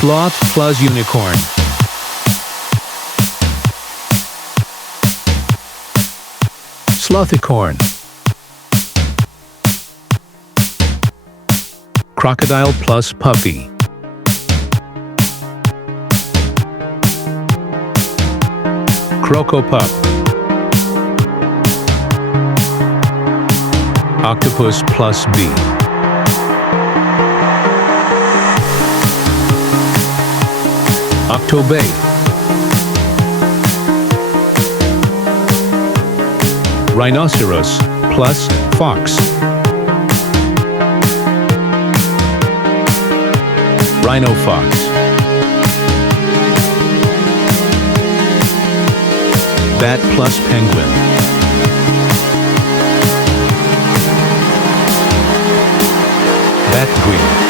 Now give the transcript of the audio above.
Sloth plus unicorn. Slothicorn. Crocodile plus puppy. Crocopup. Octopus plus bee. Octobay. Rhinoceros plus fox. Rhino-fox. Bat plus penguin. Bat green.